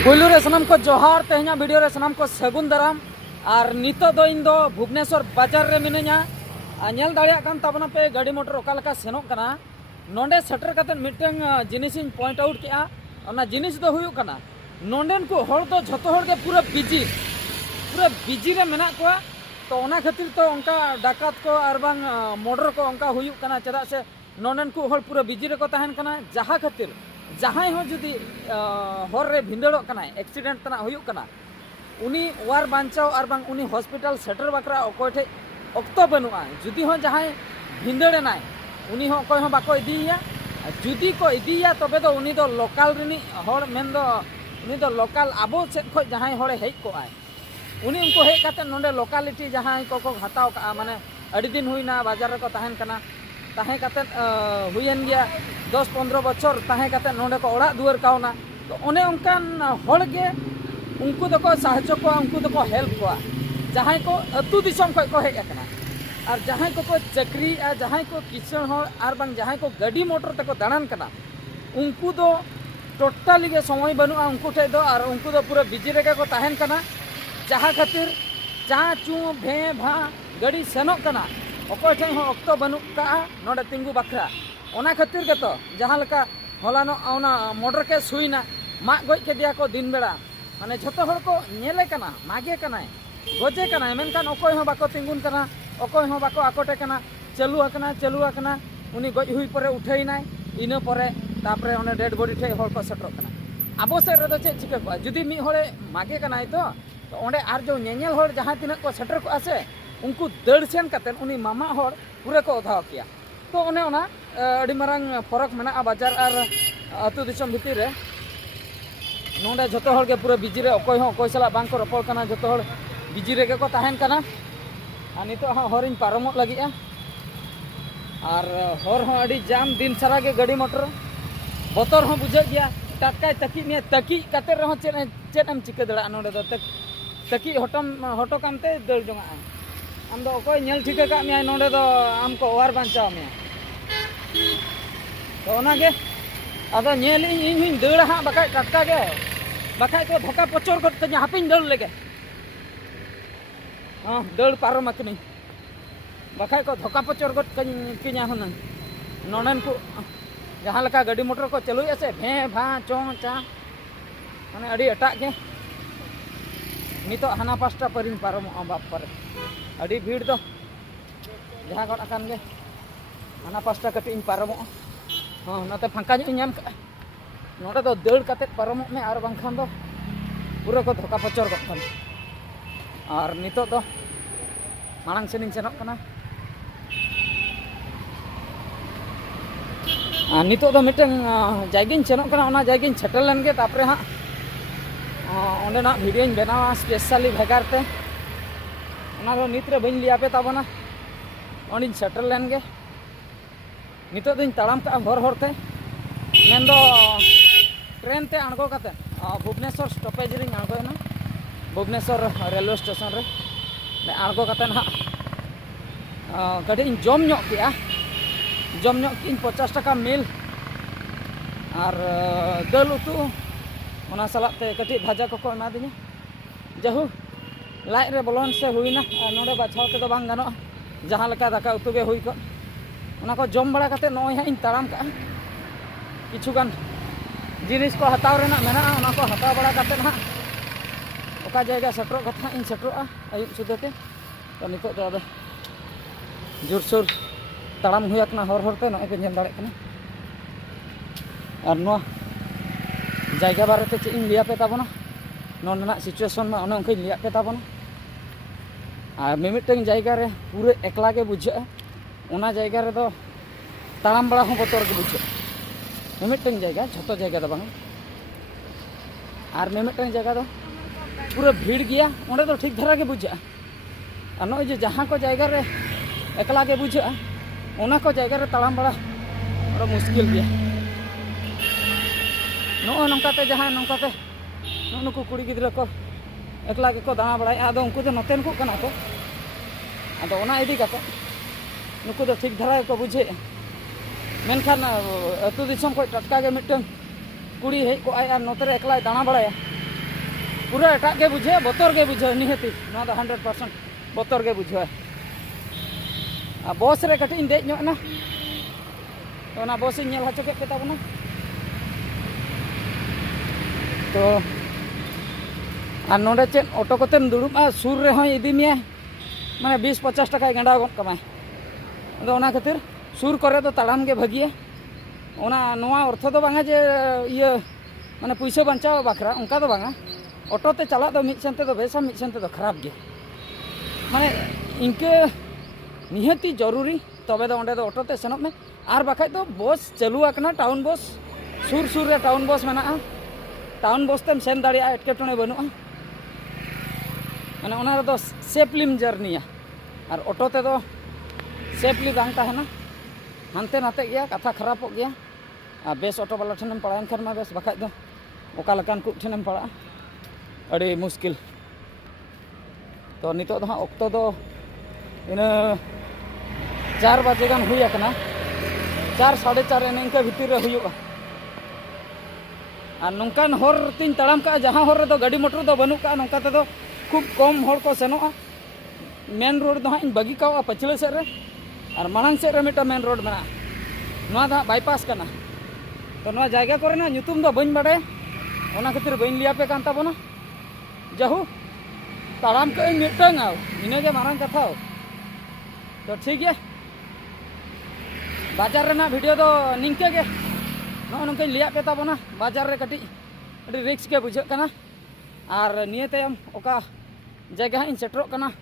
पुलू रे सनम को जोहार तेहना वीडियो रे सनम को सगुन दाराम और नितो दो इन दो भुवनेश्वर बाजार रे मिनया नेल दाड़िया कान ताबना पे गाड़ी मोटर ओका लका सेनोक कना नोंडे सेटर कते मिटंग जिनिस इन पॉइंट आउट किया ओना जिनिस दो हुयु कना नोंडेन को हर दो झतो हर के पूरा बिजी रे मेना को तो ओना खातिर तो उनका डाकात को और बांग मोटर को उनका हुयु कना चदा से नोंडेन को हर पूरा बिजी रे को तहन कना जहा खातिर जहां हो जुदी हर रे भिंदड़ो कना एक्सीडेंट तना हुयु कना उनी वार बांचाव और बांग उनी हॉस्पिटल सेटर बकरा अकोय ठे अक्तो बनुआ जुदी हो जहां भिंदड़े नाय उनी हो कोय हो बाको इदिया जुदी को इदिया तबे तो उनी दो लोकल रिनी हर मेन दो उनी दो लोकल आबो से खो जहां हरे हेज को आय उनी उनको हेज काते नोंडे लोकालिटी जहां को हताव का माने अड़ी दिन हुईना बाजार को तहन कना ताहे काते हुयन गया 10-15 बछर ताहे काते नोंडे को ओड़ा दुआर कावना तो ओने उनकान हड़ के उनको दको साहाय्य को उनको दको हेल्प को जहां को अतु दिसम को हेज अकना और जहां को चक्री जहां को किसान हो और बांग जहां को गाड़ी मोटर तक दाड़ान कना उनको दो टोटली के समय बनुआ उनको ठे दो और उनको दो पूरा बिजी रेगे को तहन कना जहां खातिर जहां चू भे भा गाड़ी सेनोक कना अकोय ठे हो अक्तो बनु का नोडे तिंगु बखरा ओना खातिर के तो जहां लका हलानो ओना मोटर के सुईना मा गज के दिया को दिन बेड़ा माने झतो हर को नेले कना मागे कना गजे कना मेनकान अकोय हो बाको तिंगुन कना अकोय हो बाको आकोटे कना चालू आकना उनी गज हुई परे उठैनाय इना परे तापरे ओने डेड बॉडी ठे हर को सटरो कना आबो से रे दो चे चिका को जुदी मी हरे मागे कनाय तो ओंडे आर जो नेनेल हर जहां तिना को सटर को आसे उनको दड़ सेन कते उनी मामा हर पूरा को अधाव किया तो ओने ओना अड़ी मारंग फरक मेना बाजार और अतु दिसम भितिर रे नोंडे झतो हर के पूरा बिजी रे अकोय हो अकोय सला बांग को रपड़ कना झतो हर बिजी रे को तहन कना आ नितो हो हरिन पारमो लगिया और हर हो अड़ी जाम दिन सारा के गाड़ी मोटर बतर हो बुझे गया टटकाय तकी ने तकी कते रहो चेम चिका दड़ा नोंडे दो तकी हटो कामते दड़ जोंगा आम दो अकोय नेल ठिका का मे नोंडे दो आम को वार बांचाव मे तो ओनागे अदो नेल इन दड़ हा बका टटका के बका तो धोका पचर गत कन्या हापिन दड़ लेगे हां दड़ पारम अकनी बका को धोका पचर गत कन्या हुन नोंडन को जहां लका गाड़ी मोटर को चलुय से भे भा चों चा माने अड़ी एटा के नितो हाना पास्टा परिन पारम बाप पर अड़ी भीड़ दो जहां गड अकान गे हाना पास्टा कटी इन पारम हां नते फांका ज नाम का नोडे दो दड़ कते पारम में और बांखान दो पूरा को धोका पचर गत कन और नितो दो मांग सेनिन सेनोक कना नितो दो मिटन जायगिन सेनोक कना ओना जायगिन सेटल लेन गे तापरे हा ओंडे ना वीडियो इन बनावा स्पेशली भेगार ते ओना दो नित रे बइन लिया पे ताबना ओंडिन सेटल लेन गे नितो दिन ताड़ाम का हर ते मेन दो ट्रेन ते आणगो काते भुवनेश्वर स्टॉपेज रे आणगोना भुवनेश्वर रेलवे स्टेशन रे आणगो काते ना गाड़ी जम ᱧᱚᱜ किया जम ᱧᱚᱜ किन 50 टाका मिल और दाल उतु ओना सलाते कटी भाजा को एमा दिना जहु लाइट रे बोलन से हुईना नोडे बाछाव ते दो बांग गानो जहां लका दाका उतु गे हुई को ओना को जम बड़ा काते नय हा इन ताराम का किछु गान जिनिस को हताव रेना मेना ओना को हताव बड़ा काते ना ओका जायगा सटरो कथा इन सटरोआ आयु सुदते तो नितो दो अब जोरसोर ताड़ाम हुयकना हर ते नय पे नेल दाड़े कना और नो जायगा बारे ते चे इन लिया पे ताबना नोना सिचुएशन में ओने उनके लिया पे ताबना और मिमिटन जायगा रे पूरे एकला के बुझे ओना जायगा रे दो ताड़ाम बड़ा हो बतर के बुझे मिमिटन जायगा झतो जायगा दो बांग और मिमिटन जायगा दो पूरा भीड़ गया ओंडे दो ठीक धरा के बुझे और नो जे जहां को जायगा रे एकला के बुझे ओना को जायगा रे ताड़ाम बड़ा बड़ा मुश्किल गया नो नंकाते जहां नंकाते नुकु कुड़ी गिद्रा को एकला के को दाना बड़ा आदो उनको तो नतेन को कना को आदो ओना इदी काते नुकु तो ठीक धरा को बुझे मेनखान अतु दिसम को टटका के मिटन कुड़ी हेज को आय नोते रे एकला दाना बड़ा पूरा एटा के बुझे बतर के बुझे निहती 100% बतर के बुझे बस रे कटी देज ना तो ना बस इन हचो के ताबना तो नोडे चेक ऑटो कोतेम दुड़ुबा सुर रे होय इदी मिया माने 20-50 टाका गंडा गन कमाय अदो ओना खातिर सुर करे तो ताड़ाम के भागिया ओना नोआ अर्थ दो बांगा जे इया माने पैसा बांचाव बाखरा उनका दो बांगा ऑटो ते चला दो मिद सेनते दो बेसा मिद सेनते दो खराब गे माने इनके निहती जरूरी तबे दो ओंडे दो ऑटो ते सेनोक में आर बाखाय तो बस चालू आकना टाउन बस सुर सुर रे टाउन बस मेना टाउन बस तेम सेन दाड़िया एटकेटणे बनुआ माने ओना रे सेफलिम जर्निया और ऑटो ते दो सेफली बांग ताहेना हानते नाते गया कथा खराब गया और बेस ऑटो वाला ठेनम पड़ाएन खान मा बेस बाखाय दो ओका लकान को ठेनम पड़ा अड़ी मुश्किल तो नितो दो ऑक्टो दो इन 4 बजे गान हुई आकना 4-4:30 एने इनका भीतर रे हुयुगा और नौकान हर तीन तड़ाम का जहाँ हर दो गाड़ी मोटर दो बनू का नौका ते दो खूब कम हर को सेनोआ मेन रोड दो इन बगी का पछले से रे और मांग से रे मिटा मेन रोड मेना नोआ दा बाईपास करना तो नोआ जायगा करे ना ᱧᱩᱛᱩᱢ दो बइन बाड़े ओना खातिर बइन लिया पे कान ताबोना जहू ताड़ाम के मिटंग आव इने के मारंग कथा तो ठीक है बाजार रेना वीडियो दो निंके के नो नंके लिया पे ताबोना बाजार रे कटी अड़ी रिक्स के बुझे कना और निये तायम ओका जगह इन सेटरो कना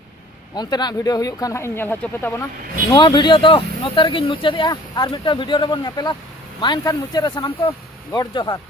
ontenak video huyuk kan hain nyal hacho pe tabona noa video do noter gin muchadiya ar mitta video re bon nyapela main kan muchere sanam ko god johar।